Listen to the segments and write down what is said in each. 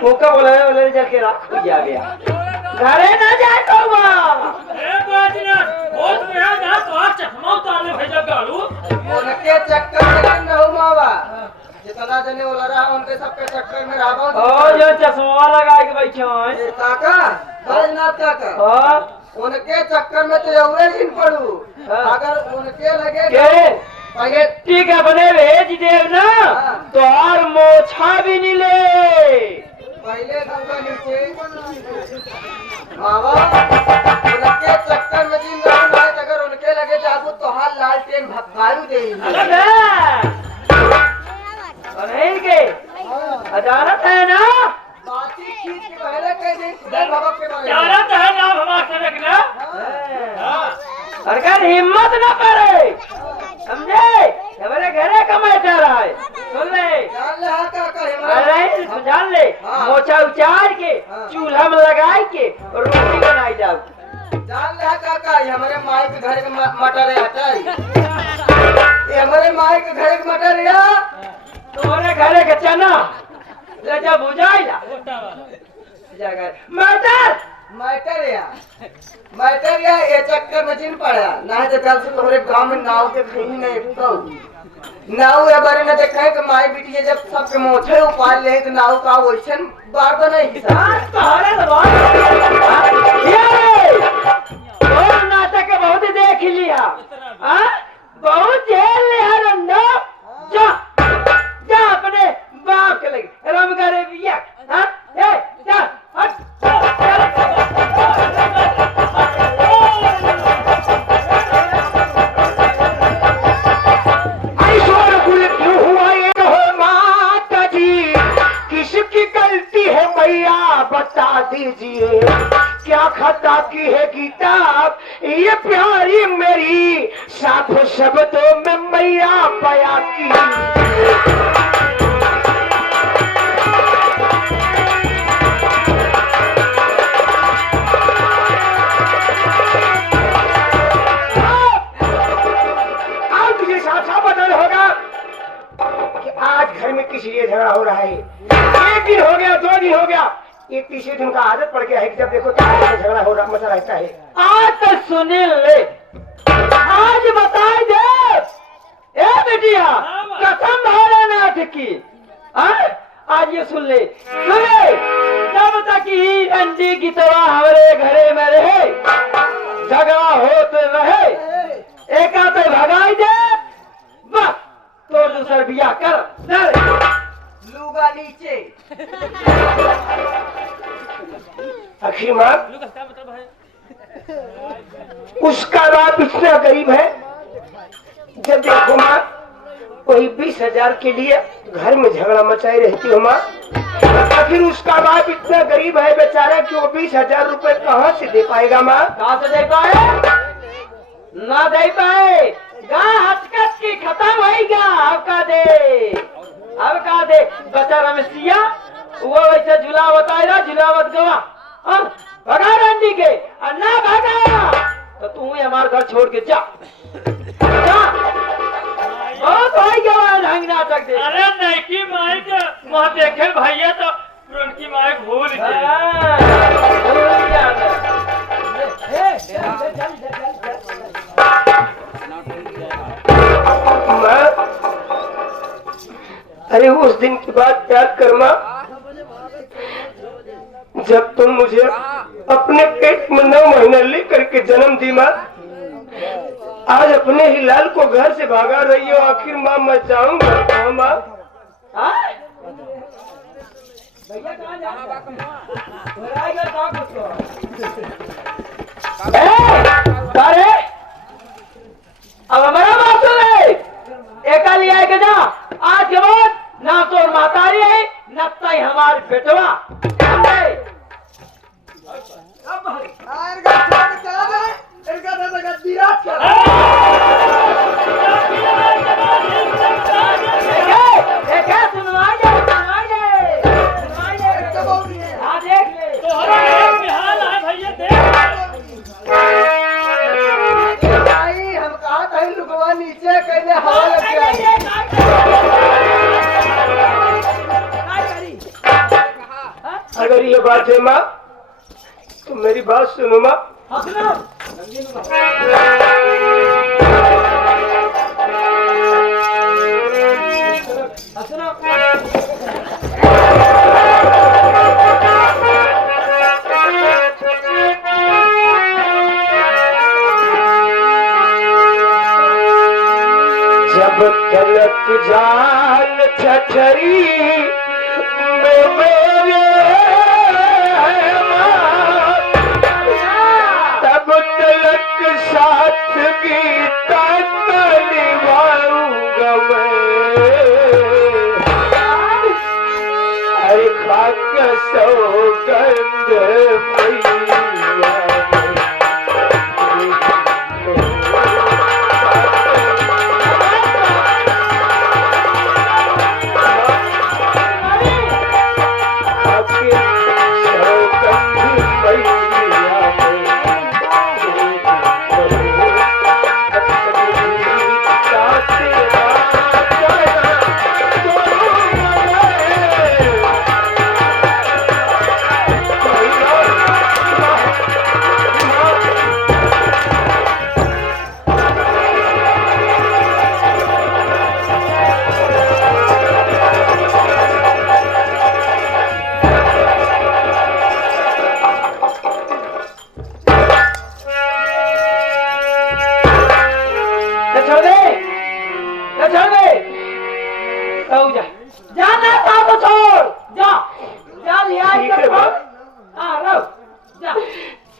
फूका बोला बोले जाके रात हो गया घरे ना जाए तो ए बाजना बहुत मेरा ना तो आज चश्मा उतारने भेजा गालू उनके चक्कर में न हो मावा जितना जने बोला रहा उनके सबके चक्कर में रहा ओ जो चश्मा लगा के बैठे हैं काका बैजनाथ काका हां उनके चक्कर में तो जरूर दिन पड़ू अगर उनके लगे के पहले ठीक है बने भेज देव ना तो और मोछा भी नहीं ले पहले दूंगा नीचे मावा उनके चक्कर में दिन रहूं अगर उनके लगे जाबू तो हाल लालटेन भक्कायू देंगे नहीं के अदालत है ना बाती खींच के पहले कह दे खुदा बाबा के बारे में जानत है नाम हमारा रखना सरकार हिम्मत ना करे समझे हमारे घरे कमाई जा रहा है सुन ले जान ले हाँ काका अरे जान ले मोचा उचार के चूल्हा में लगाई के और रोटी बनाई जाओ जान ले हाँ काका ये हमारे माई के घर के मटर है हटाई ये हमारे माई के घर के मटर है तुम्हारे घरे के चना ले जा बुझाइला मटर मैटर या ये चक्कर में जिन पड़ा ना तो कल से तोहरे गांव में नाव के खही नहीं तो नाव या बारे में देखा है कि माई बिटिया जब सबके मोछे उपाल ले तो नाव का वैसन बार तो नहीं आज पहाड़े दबाओ ये और नाटक बहुत देख लिया हां बहुत जेल ले हर अंदर जा जा अपने बाप के लगे राम करे बिया हां ए जा हट ऐश्वर कुल क्यों हुआ ये हो माता जी किसकी गलती है मैया बता दीजिए क्या खता की है किताब ये प्यारी मेरी साफ शब्दों में मैया बया की आज घर में किसी लिए झगड़ा हो रहा है एक दिन हो गया 2 दिन हो गया ये तीसरे दिन का आदत पड़ गया है कि जब देखो झगड़ा हो रहा मचा रहता है आज तो सुनील ले आज बताए दे ए बेटिया कसम भोलेनाथ की आज ये सुन ले जब तक ही अंडी की तरह हमारे घरे में रहे झगड़ा होते रहे एक आते भगाई दे बस तो दूसर बिया कर लूगा नीचे आखिर माँ उसका बाप इतना गरीब है जब देखो माँ वही 20,000 के लिए घर में झगड़ा मचाई रहती हो माँ आखिर उसका बाप इतना गरीब है बेचारा कि वो 20,000 रुपए कहाँ से दे पाएगा माँ कहाँ से दे पाए ना दे पाए गाँ हचकच की खत्म होगा अब का दे बचा रमेशिया वो वैसे झुलावत आएगा झुलावत गवा भगा रंडी के और ना भगा तो तू ही हमारे घर छोड़ के जा बहुत भाई गवा ढंग नाटक दे अरे नहीं की माई के वहाँ देखे भैया तो उनकी माई भूल अरे उस दिन की बात याद कर माँ जब तुम मुझे अपने पेट में 9 महीना लेकर के जन्म दी माँ आज अपने ही लाल को घर से भागा रही हो आखिर माँ मैं जाऊंगा माँ अरे अब हमारा बात सुन एक लिया के जा आज के बाद ना तो मातारी है न तई हमारे बेटवा नीचे कहने हवा लग गया अगर ये बात है माँ तो मेरी बात सुनो माँ। हंसना जब तलक जान छठरी में मेरे माँ, तब तलक साथ गीता निभाऊंगा मैं। हरे खाक सौगंध मैया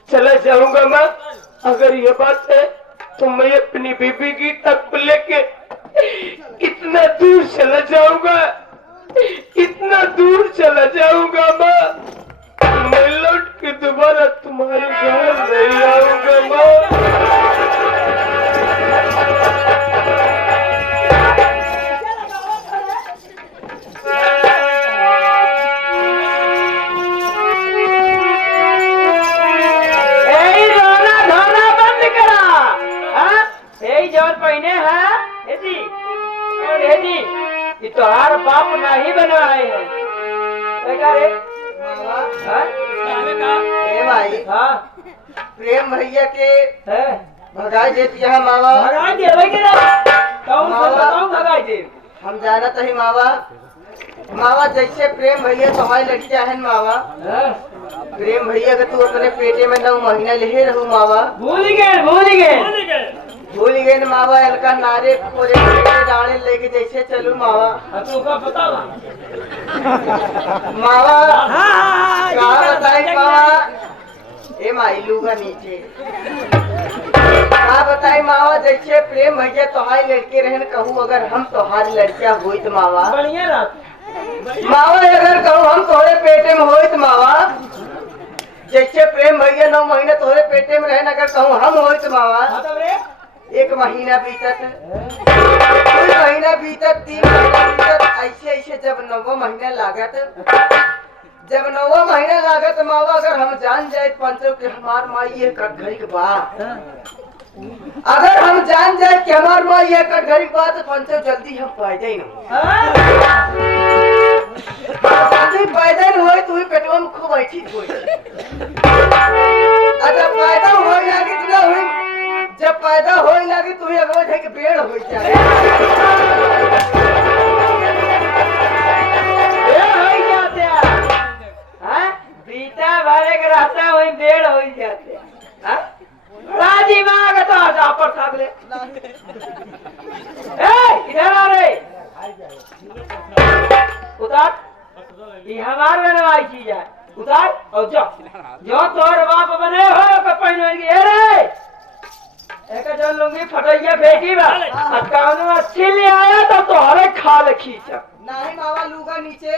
चला जाऊंगा मैं। अगर ये बात है तो मैं अपनी बीबी की तक लेके इतना दूर चला जाऊंगा, इतना दूर चला जाऊंगा मैं लौट के दोबारा तुम्हारे घर नहीं आऊंगा माँ। तोहार बाप नहीं बनवाए हैं भाई। हाँ प्रेम भैया के है भगाई देती है मावा। भगाई देवे के ना कौन बताऊं भगाई दे। हम जाना तो ही मावा। मावा जैसे प्रेम भैया तुम्हारी लड़की है मावा। प्रेम भैया के तू अपने पेटे में 9 महीना ले रहू मावा। भूल गए न मावा। इनका नारे कोरे डाले लेके जैसे चलू मावा। तू का पता मावा क्या बताई मावा। ए माई लूगा नीचे क्या बताई मावा। जैसे प्रेम भैया तोहारी लड़के रहन कहूँ अगर हम तोहारी लड़किया हुई तो मावा बढ़िया रात मावा। अगर कहूँ हम तोहरे पेटे में हुई तो मावा। जैसे प्रेम भैया 9 महीने तोहरे पेटे में रहन अगर कहूँ हम हुई तो मावा। 1 महीना बीतत, 2 महीना बीतत, 3 महीना बीतत, ऐसे ऐसे जब 9वां महीना लागत, जब 9वां महीना लागत मावा। अगर हम जान जाए पंचों के हमार माँ ये कटघरी के बाद, अगर हम जान जाए कि हमार माँ ये कटघरी के बाद पंचों जल्दी हम पैदा ही जल्दी पैदा हो तू पेटवा में खूब बैठी हो। अच्छा पैदा हो लगे कितना हुई। जब पैदा हो लगे तू अगवा के पेड़ हो जाए। बीता भरे के रहता वही पेड़ हो जाते राजी मांग तो पर साथ ले। इधर आ रे उतार ये हमार बनवाई चीज है। उतार और जो तोर बाप बने हो पहन के रे एक जो लुंगी फटैया फेंकी बा कानू अच्छी ले आया तो तोहरे खाल खींच नहीं मावा लूगा नीचे।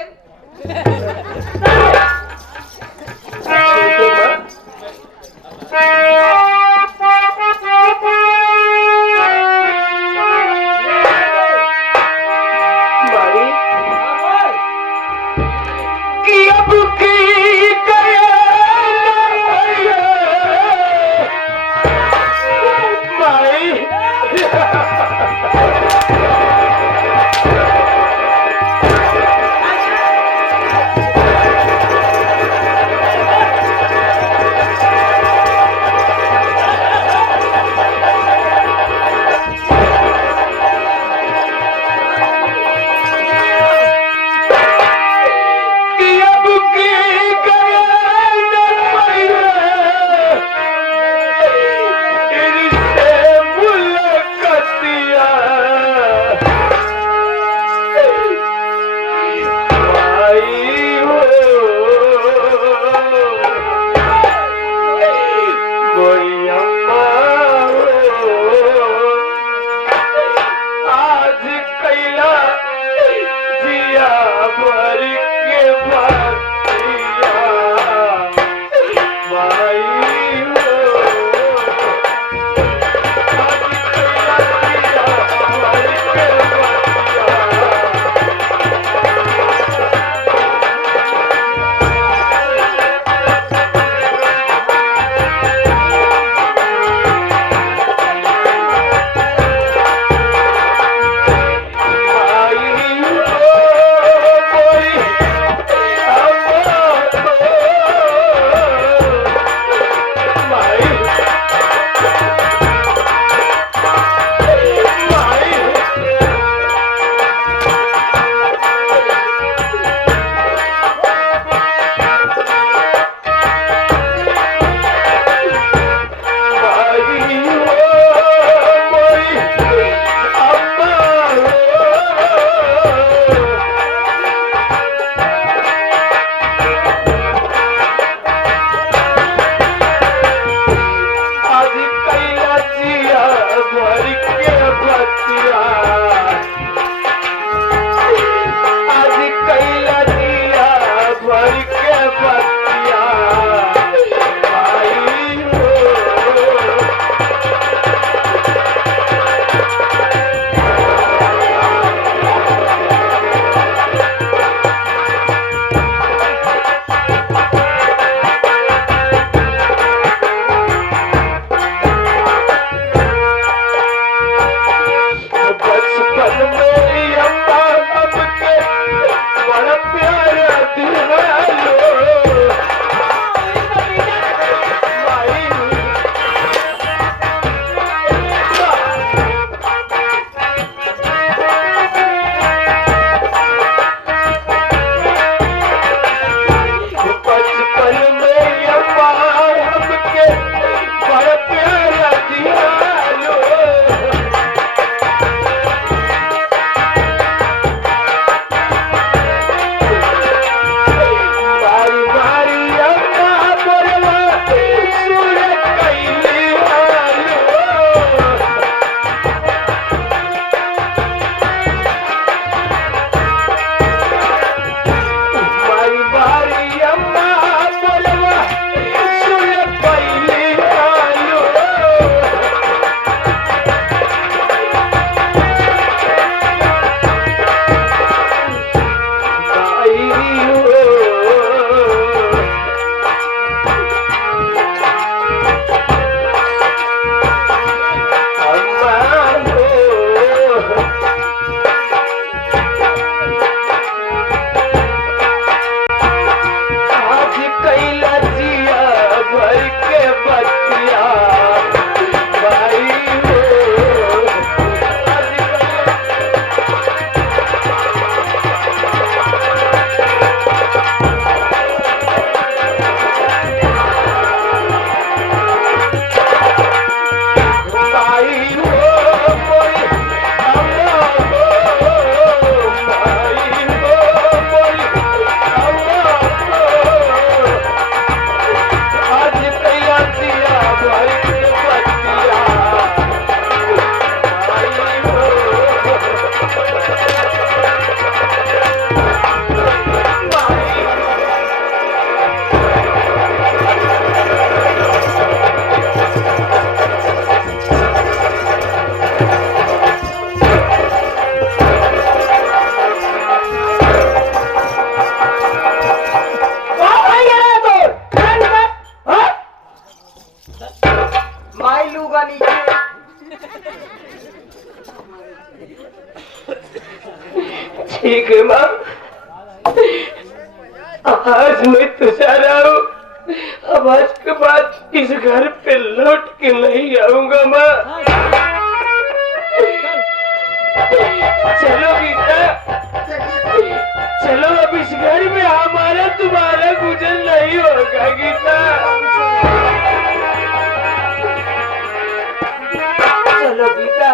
भर के बतिया भाई हो। ठीक है माँ, आज मैं तो जा रहा हूँ। अब आज के बाद इस घर पे लौट के नहीं आऊंगा माँ। चलो गीता, चलो अब इस घर में हमारा तुम्हारा गुजर नहीं होगा गीता। चलो गीता।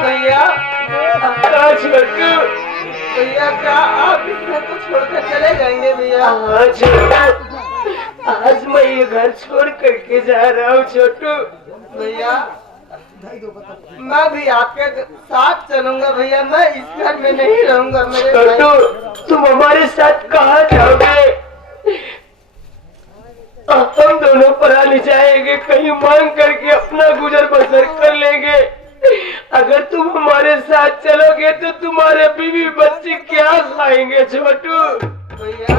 भैया भैया क्या आप इसमें तो छोड़कर चले जाएंगे भैया? आज मैं ये घर छोड़ करके जा रहा हूँ छोटू। भैया मैं भी आपके साथ चलूंगा भैया, मैं इस घर में नहीं रहूंगा। मेरे छोटू तुम हमारे साथ कहाँ जाओगे? हम दोनों पराने जाएंगे, कहीं मांग करके अपना गुजर बसर कर लेंगे। अगर तुम हमारे साथ चलोगे तो तुम्हारे बीवी बच्चे क्या खाएंगे छोटू? भैया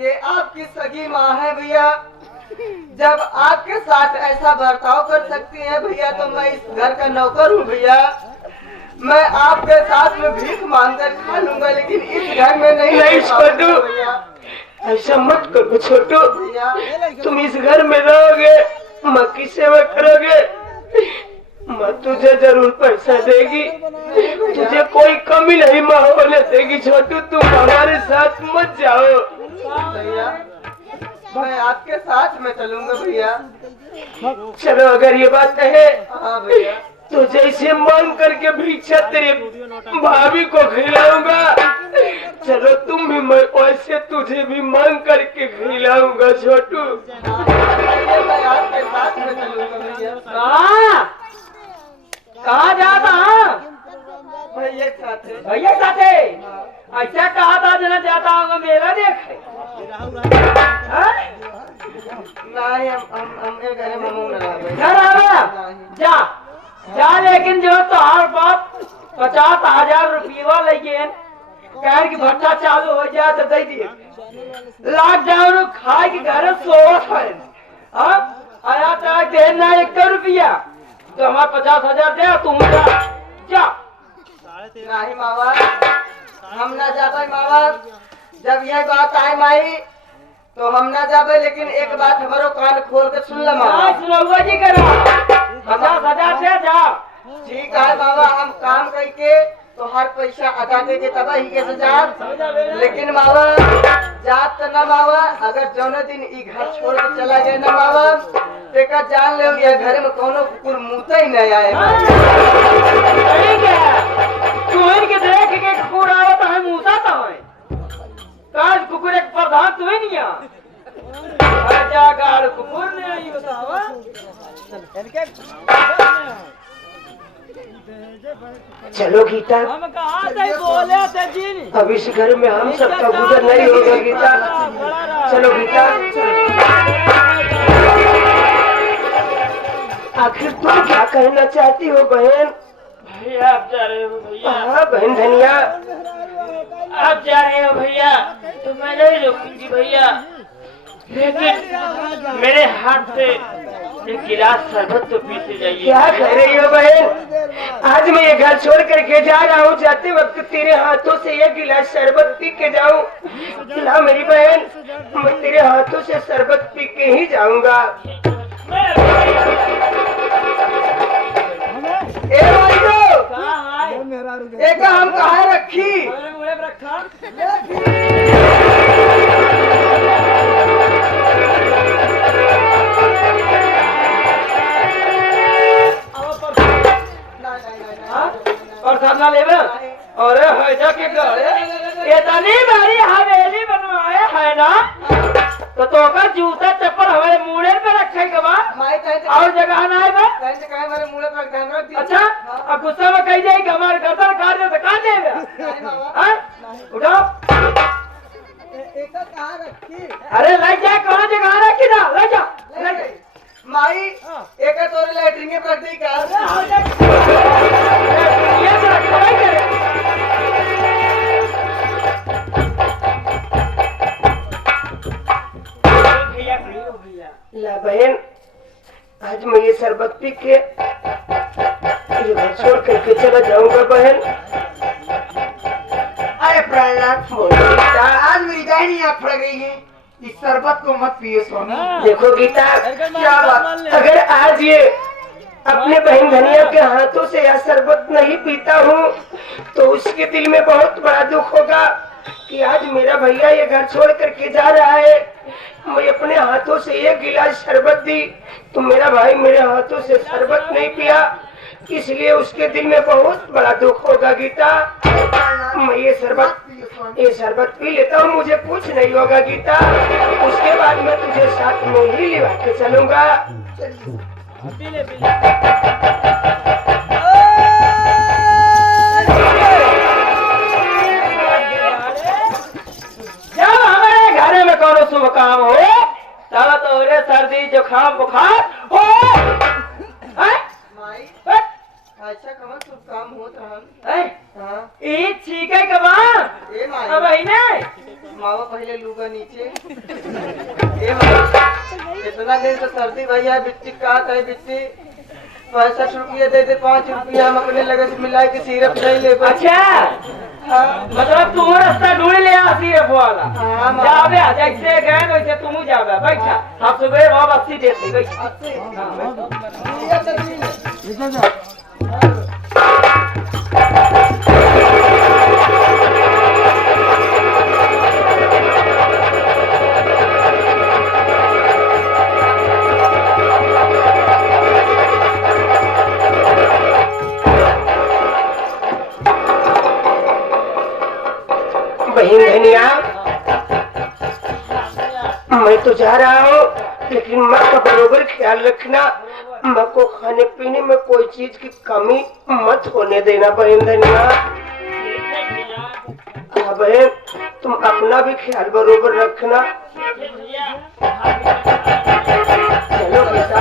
ये आपकी सगी माँ है भैया, जब आपके साथ ऐसा बर्ताव कर सकती है भैया तो मैं इस घर का नौकर हूँ भैया। मैं आपके साथ में भीख मांग कर खा लूंगा, लेकिन इस घर में नहीं छोटू, ऐसा मत करो छोटू। तुम इस घर में रहोगे, माँ की सेवा करोगे, माँ तुझे जरूर पैसा देगी, तुझे कोई कमी नहीं माँ होने देगी। छोटू तुम हमारे साथ मत जाओ भैया, मैं आपके साथ में चलूंगा भैया। चलो अगर ये बात है हाँ भैया, तो जैसे मांग करके भिक्षा तेरे भाभी को खिलाऊंगा, चलो तुम भी, मैं वैसे तुझे भी मांग करके खिलाऊंगा छोटू। मैं आपके साथ में चलूंगा भैया। कहाँ जाता? भैया साथे भैया साथे ऐसा कहा था जना जाता होगा मेला देखे? नहीं, हम एक घर में मुंह लगा गए। घर आ जा जा, लेकिन जो तो हर बात 50,000 रुपया लगे कह की भट्टा चालू हो जाए तो दे दिए। लॉकडाउन खाए के घर सोच है आया तक देना 1 रुपया तो हमारे 50,000 दे, तुम जा। नहीं मावा, हम ना जाबे मावा। जब यह बात आए माई तो हम ना जाबे, लेकिन एक बात हमारो कान खोल के सुन ला मावा। सुनौआ जी करो 50,000 दे जा। ठीक है बाबा, हम काम करके तो हर पैसा अदा करके तब ही के जा। लेकिन मावा जात तो ना मावा, अगर जौने दिन ई घर छोड़ के चला गए ना मावा तेका जान ले ये घर में कोनो कुकुर मुता ही नहीं आएगा। तू इनके देख के कुकुर आवत है मुता तो है काज कुकुर एक प्रधान तू ही नहीं आजा गाड़ कुकुर ने आई बतावा। चलो गीता, हम कहा थे बोले थे जी, अब इस घर में हम सबका गुजर नहीं होगा गीता। चलो गीता, आखिर तुम क्या कहना चाहती हो बहन? भैया आप जा रहे हो भैया? हाँ बहन धनिया, आप जा रहे हो भैया तो मैं नहीं रोकूंगी भैया, लेकिन मेरे हाथ से एक गिलास शरबत तो पीते जाइए। क्या कह रही हो बहन? आज मैं ये घर छोड़ करके जा रहा हूँ, जाते वक्त तेरे हाथों से एक गिलास शरबत पी के जाऊँ। ला मेरी बहन, मैं तेरे हाथों से शरबत पी के ही जाऊंगा। ए भाइयों, एक हम कहाँ रखी? प्रसाद ना लेवे? अरे हैजा के गड़े इतनी बड़ी हवेली बनवाए है ना, तो का जूता चप्पल हमारे मुड़े पे रखे के बाद और जगह ना है बा? अच्छा, अब गुस्सा में कही जाएगी हमारे गर्दन काट दे तो काट देगा। उठाओ। अरे ले जा, कौन जगह रखी ना, ले जा माई एक तोरे लैट्रिन में रख दी का। ये तो रखवाई करे। ला बहन, आज मैं ये शरबत पी के ये घर छोड़ करके चला जाऊंगा बहन। अरे प्रहलाद, गीता, आज मेरी दाहिनी आंख फड़ गई है, इस शरबत को मत पिए स्वामी। देखो गीता, क्या बात? अगर आज ये अपने बहन धनिया के हाथों से यह शरबत नहीं पीता हूँ तो उसके दिल में बहुत बड़ा दुख होगा कि आज मेरा भैया ये घर छोड़ करके जा रहा है। मैं अपने हाथों से एक गिलास शरबत दी तो मेरा भाई मेरे हाथों से शरबत नहीं पिया, इसलिए उसके दिल में बहुत बड़ा दुख होगा। गीता, मैं ये शरबत पी लेता हूँ, मुझे कुछ नहीं होगा गीता। उसके बाद मैं तुझे साथ में ही लिवा के चलूंगा। जब हमारे घर में कौन शुभ काम हो तब तो सर्दी जुकाम बुखार हो। माई अच्छा कमल शुभ काम होत छीके के बाद ए माई अब ने मावा पहले लूगा नीचे। ए माई इतना दिन से सर्दी भैया बिट्टी का है बिट्टी 65 रुपया दे दे, 5 रुपया हम अपने लगे से मिला के सिरप नहीं ले। अच्छा, मतलब तुम रास्ता ढूंढ ले सिर्फ वाला। हाँ, जावे जैसे गए वैसे तुम जावे। बैठा आप सुबह वहाँ 80 देते बैठा। बहन धनिया, मैं तो जा रहा हूँ लेकिन माँ का बरोबर ख्याल रखना, माँ को खाने पीने में कोई चीज की कमी मत होने देना बहन धनिया। हाँ बहन, तुम अपना भी ख्याल बरोबर रखना। चलो बेटा।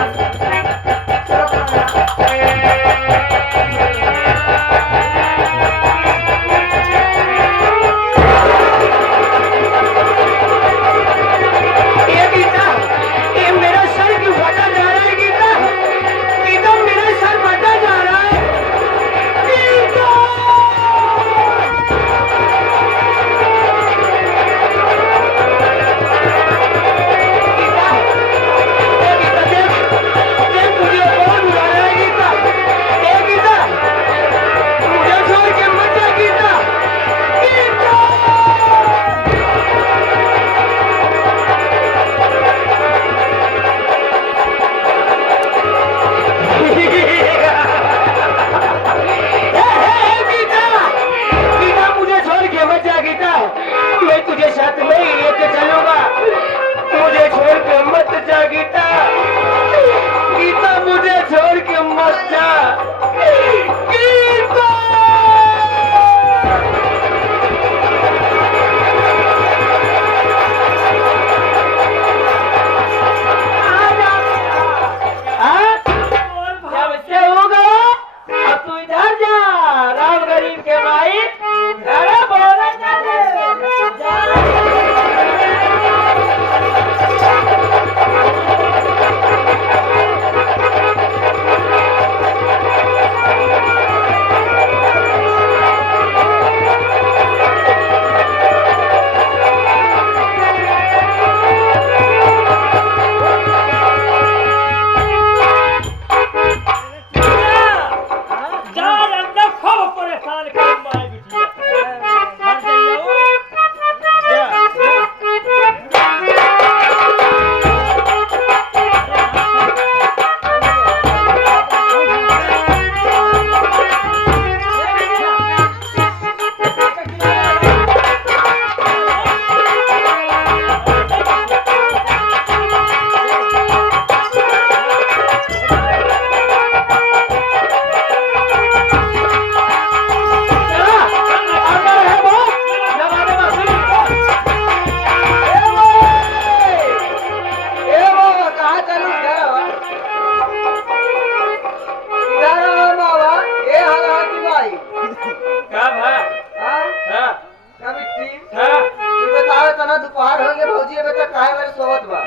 सोवत बा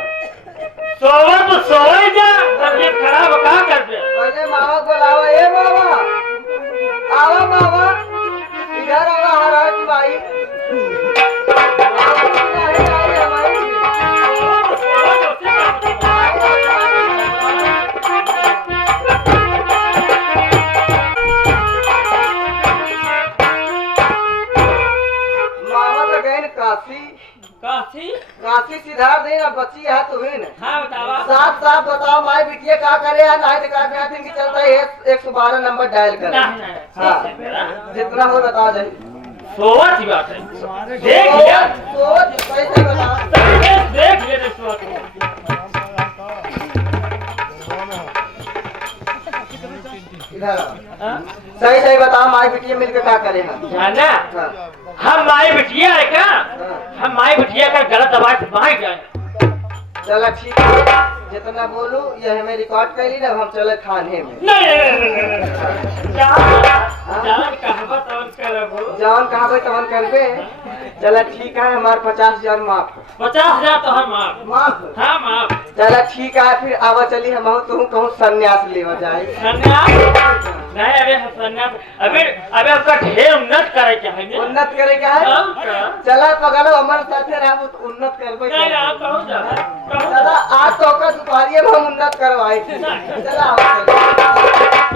सोवर तो सोए जा, तबीयत खराब का कर दे। पहले मामा बुलावा, ए मामा आवा मामा इधर आवा हराज भाई मामा तो गए न काशी काशी? काशी सिधार दे ना बच्ची है तुम्हें न हाँ बतावा। साफ साफ बताओ माई बिटिया का करे है ना तो का कहते कि चलता है 112 नंबर डायल कर हाँ जितना हो बता दे सोवर की बात है। देख लिया, सोच पैसे बता देख लिया सोवर। इधर सही सही बताओ माई बिटिया मिलकर क्या करे हैं जाना हाँ। हम माई बिटिया है क्या? हम माई बिटिया का गलत आवाज बाहर जाए। चलो ठीक है जितना बोलू ये हमें रिकॉर्ड कर ली ना हम चले थाने में जवान कहाँ पे तवन करबे चला ठीक है हमारे 50,000 माफ 50,000 तो हम माफ। माफ हाँ माफ। चला ठीक है फिर आवा चली हम तू कहूँ संन्यास लेवा जाए संन्यास नहीं, अबे हम संन्यास अबे अबे उसका ढेर उन्नत करे चाहिए। उन्नत करे का है चला पकड़ो हमारे साथे रहबो तो उन्नत करबे नहीं आप कहूँ जा चला आज तो का दुपहरिये में हम उन्नत करवाए चला आवा चली